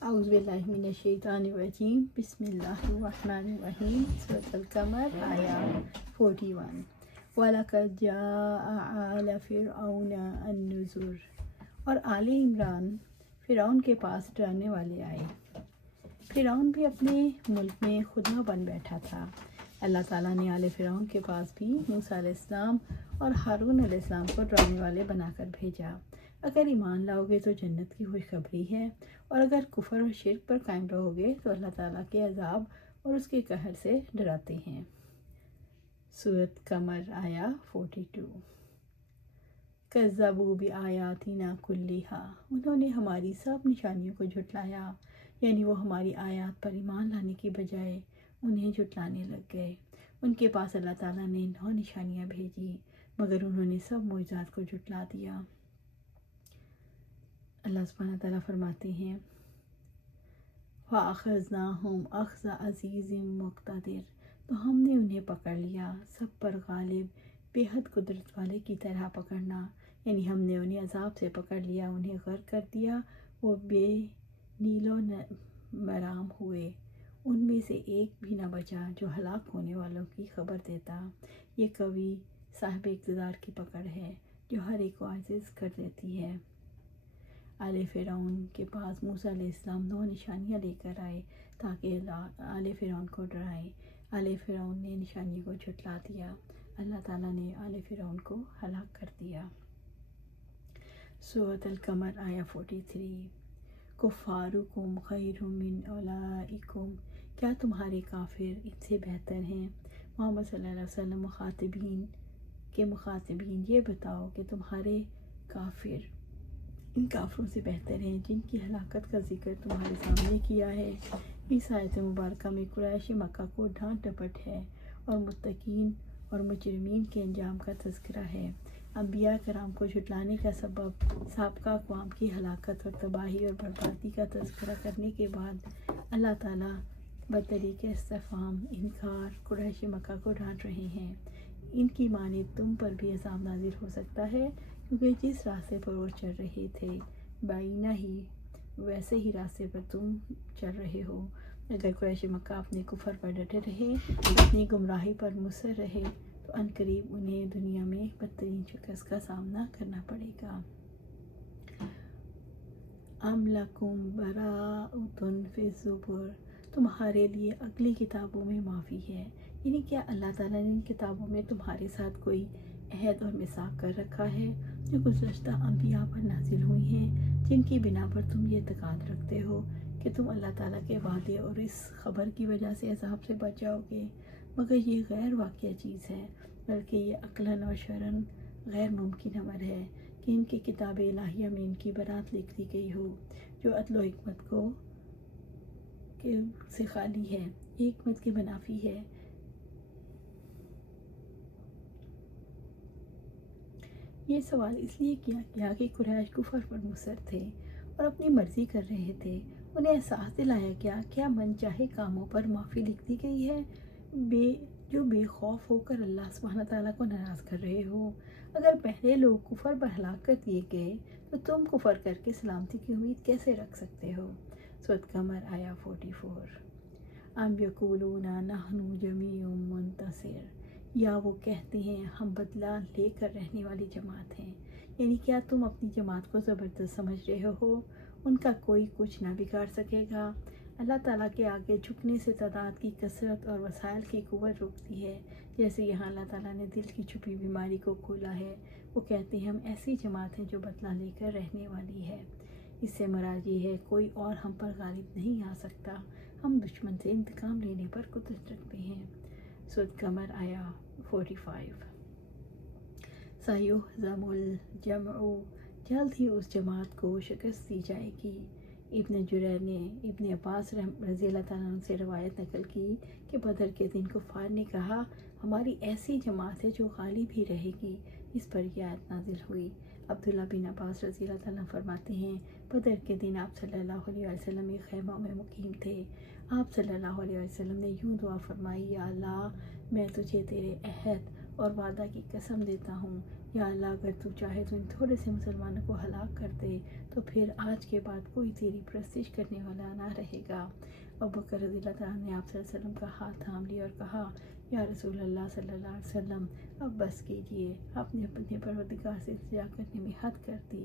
اعوذ باللہ من الشیطان الرجیم، بسم اللہ الرحمن الرحیم۔ سورۃ القمر آیا 41۔ وَلَقَدْ جَاءَ آلَ فِرْعَوْنَ النُّذُرُ، اور آل عمران فرعون کے پاس ڈرانے والے آئے۔ فرعون بھی اپنے ملک میں خدا بن بیٹھا تھا۔ اللہ تعالیٰ نے آل فرعون کے پاس بھی موسیٰ علیہ السلام اور ہارون علیہ السلام کو ڈرانے والے بنا کر بھیجا۔ اگر ایمان لاؤ گے تو جنت کی خوشخبری ہے، اور اگر کفر اور شرک پر قائم رہو گے تو اللہ تعالیٰ کے عذاب اور اس کے قہر سے ڈراتے ہیں۔ سورۃ قمر آیا 42۔ کذبوا بآیاتنا کلیہا، انہوں نے ہماری سب نشانیوں کو جھٹلایا، یعنی وہ ہماری آیات پر ایمان لانے کی بجائے انہیں جھٹلانے لگ گئے۔ ان کے پاس اللہ تعالیٰ نے 9 نشانیاں بھیجی، مگر انہوں نے سب معجزات کو جھٹلا دیا۔ اللہ سبحانہ تعالیٰ فرماتے ہیں فَأَخَذْنَاهُمْ أَخْذَ عَزِيزٍ مُقْتَدِرٍ، تو ہم نے انہیں پکڑ لیا سب پر غالب بے حد قدرت والے کی طرح پکڑنا، یعنی ہم نے انہیں عذاب سے پکڑ لیا، انہیں غرق کر دیا، وہ بے نیل و مرام ہوئے، ان میں سے ایک بھی نہ بچا جو ہلاک ہونے والوں کی خبر دیتا۔ یہ قوی صاحب اقتدار کی پکڑ ہے جو ہر ایک کو عاجز کر دیتی ہے۔ آل فرعون کے پاس موسیٰ علیہ السلام 9 نشانیاں لے کر آئے تاکہ آل فرعون کو ڈرائیں۔ آل فرعون نے نشانی کو جھٹلا دیا، اللہ تعالیٰ نے آل فرعون کو ہلاک کر دیا۔ سورۃ القمر آیا 43۔ کفارکم خیر من اولئکم، کیا تمہارے کافر ان سے بہتر ہیں؟ محمد صلی اللہ علیہ وسلم مخاطبین یہ بتاؤ کہ تمہارے کافر ان کافروں سے بہتر ہیں جن کی ہلاکت کا ذکر تمہارے سامنے کیا ہے۔ اس آیت مبارکہ میں قریش مکہ کو ڈانٹ ڈپٹ ہے اور متقین اور مجرمین کے انجام کا تذکرہ ہے۔ انبیاء کرام کو جھٹلانے کا سبب سابقہ اقوام کی ہلاکت اور تباہی اور بربادی کا تذکرہ کرنے کے بعد اللہ تعالیٰ بطریق استفہام انکار قریش مکہ کو ڈانٹ رہے ہیں۔ ان کی مانند تم پر بھی عذاب نازل ہو سکتا ہے، کیونکہ جس راستے پر وہ چل رہے تھے بعینہ ہی ویسے ہی راستے پر تم چل رہے ہو۔ اگر قریش مکہ اپنے کفر پر ڈٹے رہے، اپنی گمراہی پر مصر رہے تو عنقریب انہیں دنیا میں بدترین شکست کا سامنا کرنا پڑے گا۔ ام لکم براءۃ فی الزبر، تمہارے لیے اگلی کتابوں میں معافی ہے، یعنی کیا اللہ تعالیٰ نے ان کتابوں میں تمہارے ساتھ کوئی عہد اور میثاق کر رکھا ہے جو گزشتہ انبیاء پر نازل ہوئی ہیں، جن کی بنا پر تم یہ اعتقاد رکھتے ہو کہ تم اللہ تعالیٰ کے وعدے اور اس خبر کی وجہ سے عذاب سے بچ جاؤ گے؟ مگر یہ غیر واقعہ چیز ہے، بلکہ یہ عقلاً اور شرعاً غیر ممکن امر ہے کہ ان کی کتاب الہیہ میں ان کی برات لکھ دی گئی ہو جو عدل و حکمت سے خالی ہے، یہ حکمت کے منافی ہے۔ یہ سوال اس لیے کیا گیا کہ قریش کفر پر مصر تھے اور اپنی مرضی کر رہے تھے۔ انہیں احساس دلایا گیا کیا من چاہے کاموں پر معافی لکھ دی گئی ہے جو بے خوف ہو کر اللہ سبحانہ تعالیٰ کو ناراض کر رہے ہو۔ اگر پہلے لوگ کفر پر ہلاک کر دیے گئے تو تم کفر کر کے سلامتی کی امید کیسے رکھ سکتے ہو؟ سورۃ قمر آیا 44۔ ام یقولون نحن جمیع منتصر، یا وہ کہتے ہیں ہم بدلہ لے کر رہنے والی جماعت ہیں، یعنی کیا تم اپنی جماعت کو زبردست سمجھ رہے ہو؟ ان کا کوئی کچھ نہ بگاڑ سکے گا۔ اللہ تعالیٰ کے آگے جھکنے سے تعداد کی کثرت اور وسائل کی قوت رکتی ہے، جیسے یہاں اللہ تعالیٰ نے دل کی چھپی بیماری کو کھولا ہے۔ وہ کہتے ہیں ہم ایسی جماعت ہیں جو بدلہ لے کر رہنے والی ہے۔ اس سے مراد یہ ہے کوئی اور ہم پر غالب نہیں آ سکتا، ہم دشمن سے انتقام لینے پر قدرت رکھتے ہیں۔ سورۃ قمر آیا 45۔ سَيُہْزَمُ الْجَمْعُ، جلد ہی اس جماعت کو شکست دی جائے گی۔ ابن جریر نے ابن عباس رضی اللہ تعالیٰ عنہ سے روایت نقل کی کہ بدر کے دن کفار نے کہا ہماری ایسی جماعت ہے جو غالب ہی رہے گی۔ اس پر یہ آیت نازل ہوئی۔ عبداللہ بن عباس رضی اللہ تعالیٰ عنہ فرماتے ہیں بدر کے دن آپ صلی اللہ علیہ وسلم ایک خیمہ میں مقیم تھے۔ آپ صلی اللہ علیہ وسلم نے یوں دعا فرمائی، یا اللہ میں تجھے تیرے عہد اور وعدہ کی قسم دیتا ہوں یا اللہ اگر تو چاہے تو ان تھوڑے سے مسلمانوں کو ہلاک کر دے، تو پھر آج کے بعد کوئی تیری پرستش کرنے والا نہ رہے گا۔ ابو بکر رضی اللہ تعالیٰ نے آپ صلی اللہ علیہ وسلم کا ہاتھ تھام لیا اور کہا، یا رسول اللہ صلی اللہ علیہ وسلم، اب بس کیجئے، آپ نے اپنے پروردگار سے التجا کرنے میں حد کر دی۔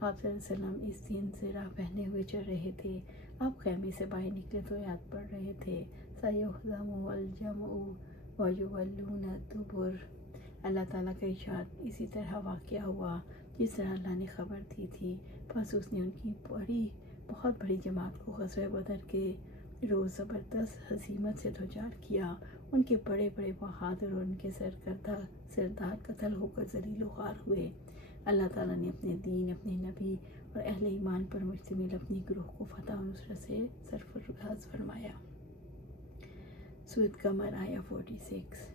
آپ صلی اللہ علیہ وسلم اس دن سے راہ پہنے ہوئے چل رہے تھے۔ آپ خیمے سے باہر نکلے تو یاد پڑھ رہے تھے، سَيُهْزَمُ الْجَمْعُ وَيُوَلُّونَ الدُّبُرَ۔ اللہ تعالیٰ کا ارشاد اسی طرح واقعہ ہوا جس طرح اللہ نے خبر دی تھی۔ پس اس نے ان کی بہت بڑی جماعت کو غزوہ بدر کے روز زبردست ہزیمت سے دوچار کیا۔ ان کے بڑے بڑے بہادر اور ان کے سردار قتل ہو کر ذلیل و خوار ہوئے۔ اللہ تعالیٰ نے اپنے دین، اپنے نبی اور اہل ایمان پر مشتمل اپنی گروہ کو فتح و نصرت سے سرفراز فرمایا۔ سورۃ قمر آیہ 46۔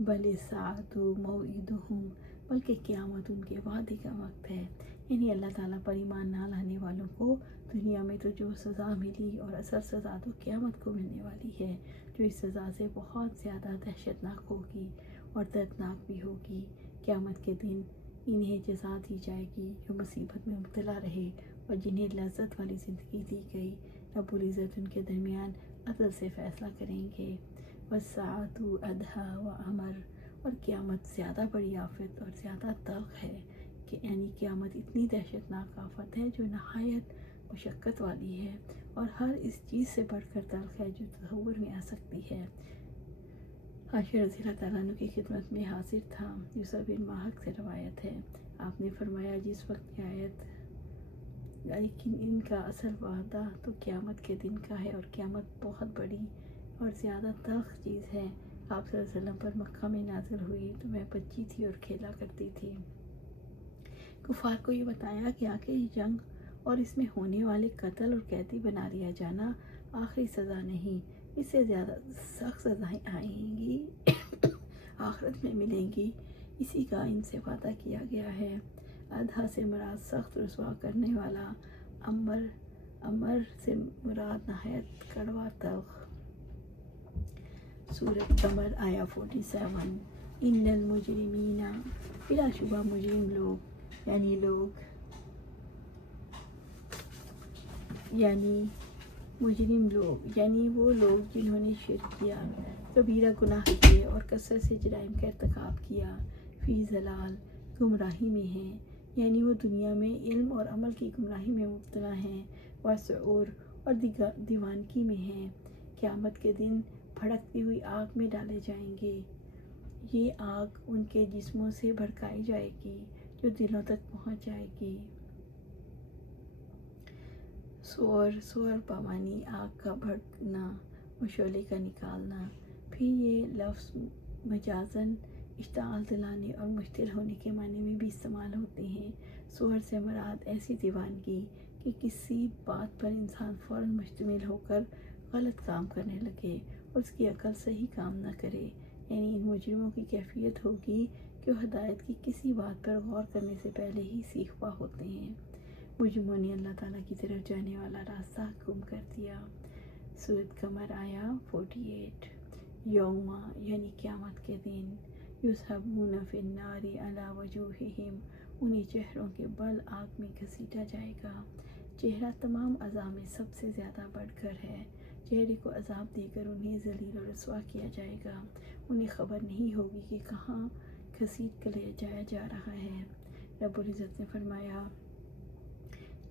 بل الساعۃ موعدہم، بلکہ قیامت ان کے وعدے کا وقت ہے۔ یعنی اللہ تعالیٰ پر ایمان نہ لانے والوں کو دنیا میں تو جو سزا ملی اور اثر سزا تو قیامت کو ملنے والی ہے، جو اس سزا سے بہت زیادہ دہشتناک ہوگی اور دردناک بھی ہوگی۔ قیامت کے دن انہیں جزا دی جائے گی جو مصیبت میں مبتلا رہے اور جنہیں لذت والی زندگی دی گئی۔ رب العزت ان کے درمیان عدل سے فیصلہ کریں گے۔ والساعۃ ادہیٰ وامر، اور قیامت زیادہ بڑی آفت اور زیادہ تلخ ہے، کہ یعنی قیامت اتنی دہشتناک آفت ہے جو نہایت مشقت والی ہے اور ہر اس چیز سے بڑھ کر تلخ ہے جو تصور میں آ سکتی ہے۔ عائشہ رضی اللہ تعالیٰ عنہ کی خدمت میں حاضر تھا، یوسف بن ماہک سے روایت ہے، آپ نے فرمایا جس وقت یہ آیت لیکن ان کا اصل وعدہ تو قیامت کے دن کا ہے، اور قیامت بہت بڑی اور زیادہ تلخ چیز ہے۔ آپ صلی اللہ علیہ وسلم پر مکہ میں نازل ہوئی تو میں بچی تھی اور کھیلا کرتی تھی۔ کفار کو یہ بتایا کہ آخر یہ جنگ اور اس میں ہونے والے قتل اور قیدی بنا لیا جانا آخری سزا نہیں، اس سے زیادہ سخت سزائیں آئیں گی، آخرت میں ملیں گی، اسی کا ان سے وعدہ کیا گیا ہے۔ ادھا سے مراد سخت رسوا کرنے والا، امر سے مراد نہایت کڑوا تلخ۔ سورۃ قمر آیہ 47۔ ان المجرمین، بلا شبہ مجرم لوگ، یعنی وہ لوگ جنہوں نے شرک کیا، کبیرہ گناہ کیے اور کثرت سے جرائم کا ارتکاب کیا، فی ضلال، گمراہی میں ہیں، یعنی وہ دنیا میں علم اور عمل کی گمراہی میں مبتلا ہیں، وسعور، اور دیوانگی میں ہیں۔ قیامت کے دن بھڑکتی ہوئی آگ میں ڈالے جائیں گے۔ یہ آگ ان کے جسموں سے بھڑکائی جائے گی جو دلوں تک پہنچ جائے گی۔ سور پامانی، آگ کا بھڑکنا اور شعلے کا نکالنا۔ پھر یہ لفظ مجازاً اشتعال دلانے اور مشتعل ہونے کے معنی میں بھی استعمال ہوتے ہیں۔ سور سے مراد ایسی دیوانگی کہ کسی بات پر انسان فوراً مشتمل ہو کر غلط کام کرنے لگے اور اس کی عقل صحیح کام نہ کرے، یعنی ان مجرموں کی کیفیت ہوگی کہ وہ ہدایت کی کسی بات پر غور کرنے سے پہلے ہی سیکھوا ہوتے ہیں۔ مجرموں نے اللہ تعالیٰ کی طرف جانے والا راستہ گم کر دیا۔ سورۃ قمر آیہ 48۔ یوم، یعنی قیامت کے دن، یسحبون فی النار علی وجوہہم، انہیں چہروں کے بل آگ میں گھسیٹا جائے گا۔ چہرہ تمام اعضاء میں سب سے زیادہ بڑھ کر ہے۔ چہرے کو عذاب دے کر انہیں ذلیل و رسوا کیا جائے گا۔ انہیں خبر نہیں ہوگی کہ کہاں گھسیٹ کر لے جایا جا رہا ہے۔ رب العزت نے فرمایا،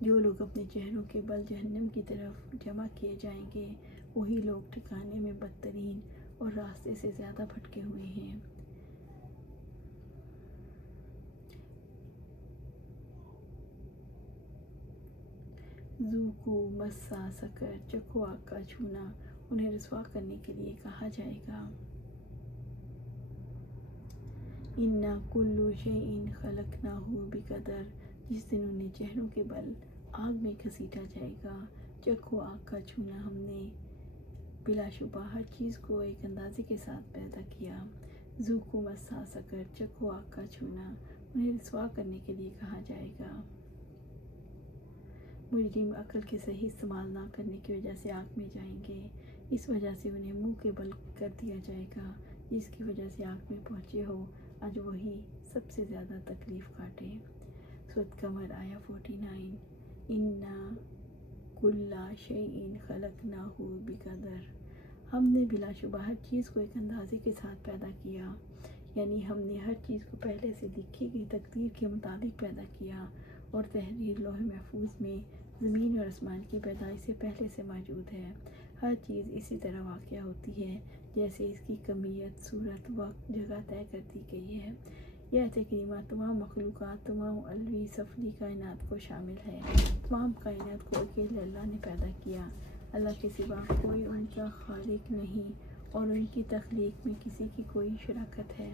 جو لوگ اپنے چہروں کے بل جہنم کی طرف جمع کیے جائیں گے، وہی لوگ ٹھکانے میں بدترین اور راستے سے زیادہ بھٹکے ہوئے ہیں۔ ذوقوا مس سقر، چکھو آگ کا چھونا، انہیں رسوا کرنے کے لیے کہا جائے گا۔ اِنَّا كُلُّ شَيْءٍ خَلَقْنَاهُ بِقَدَرٍ، جس دن انہیں چہروں کے بل آگ میں گھسیٹا جائے گا۔ چکھو آگ کا چھونا، ہم نے بلا شبہ ہر چیز کو ایک اندازے کے ساتھ پیدا کیا۔ ذوقوا مس سقر، چکھو آگ کا چھونا، انہیں رسوا کرنے کے لیے کہا جائے گا۔ مجرم عقل کے صحیح استعمال نہ کرنے کی وجہ سے آگ میں جائیں گے، اس وجہ سے انہیں منہ کے بل کر دیا جائے گا، جس کی وجہ سے آگ میں پہنچے ہو، آج وہی سب سے زیادہ تکلیف کاٹے۔ سورۃ قمر آیا 49، اِنَّا کُلَّ شَیْءٍ خَلَقْنَاهُ بِقَدَرٍ۔ ہم نے بلا شبہ ہر چیز کو ایک اندازے کے ساتھ پیدا کیا، یعنی ہم نے ہر چیز کو پہلے سے لکھی گئی تقدیر کے مطابق پیدا کیا، اور تحریر لوح محفوظ میں زمین اور آسمان کی پیدائش سے پہلے سے موجود ہے۔ ہر چیز اسی طرح واقع ہوتی ہے جیسے اس کی کمیت، صورت، وقت، جگہ طے کر دی گئی ہے۔ یہ آیت کریمہ تمام مخلوقات، تمام علوی سفلی کائنات کو شامل ہے۔ تمام کائنات کو اکیلے اللہ نے پیدا کیا۔ اللہ کے سوا کوئی ان کا خالق نہیں اور ان کی تخلیق میں کسی کی کوئی شراکت ہے۔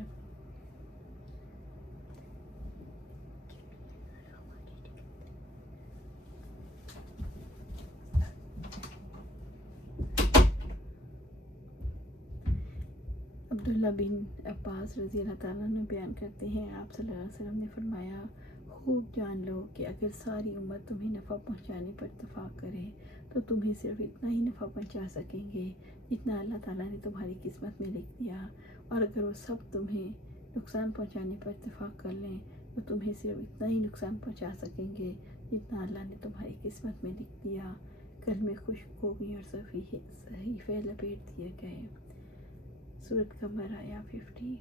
عبداللہ بن عباس رضی اللہ تعالیٰ عنہ بیان کرتے ہیں، آپ صلی اللہ علیہ وسلم نے فرمایا، خوب جان لو کہ اگر ساری امت تمہیں نفع پہنچانے پر اتفاق کرے تو تمہیں صرف اتنا ہی نفع پہنچا سکیں گے جتنا اللہ تعالیٰ نے تمہاری قسمت میں لکھ دیا، اور اگر وہ سب تمہیں نقصان پہنچانے پر اتفاق کر لیں تو تمہیں صرف اتنا ہی نقصان پہنچا سکیں گے جتنا اللہ نے تمہاری قسمت میں لکھ دیا۔ کلمے خشک ہو گئی اور صحیفے لپیٹ دیے گئے۔ سورۃ قمر آیا 50،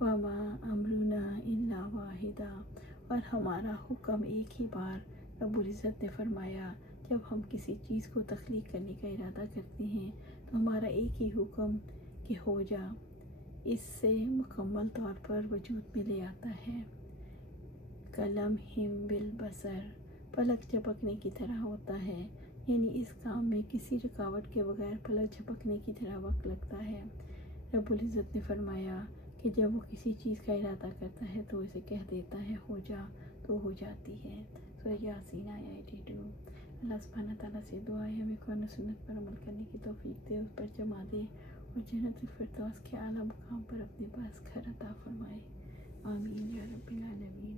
وَمَا أَمْرُنَا إِلَّا وَاحِدًا، اور ہمارا حکم ایک ہی بار۔ رب العزت نے فرمایا، جب ہم کسی چیز کو تخلیق کرنے کا ارادہ کرتے ہیں تو ہمارا ایک ہی حکم کہ ہو جا اس سے مکمل طور پر وجود میں لے آتا ہے۔ کَلَمْحٍ بِالْبَصَرِ، پلک جھپکنے کی طرح ہوتا ہے، یعنی اس کام میں کسی رکاوٹ کے بغیر پلک جھپکنے کی طرح وقت لگتا ہے۔ رب العزت نے فرمایا کہ جب وہ کسی چیز کا ارادہ کرتا ہے تو اسے کہہ دیتا ہے ہو جا، تو ہو جاتی ہے۔ سورۃ یاسین آیا 82۔ اللہ سبحانہ تعالیٰ سے دعا ہے ہمیں قرآن و سنت پر عمل کرنے کی توفیق دے، اس پر جما دے اور جنت الفردوس کے اعلیٰ مقام پر اپنے پاس گھر عطا فرمائے۔ آمین یا رب العالمین۔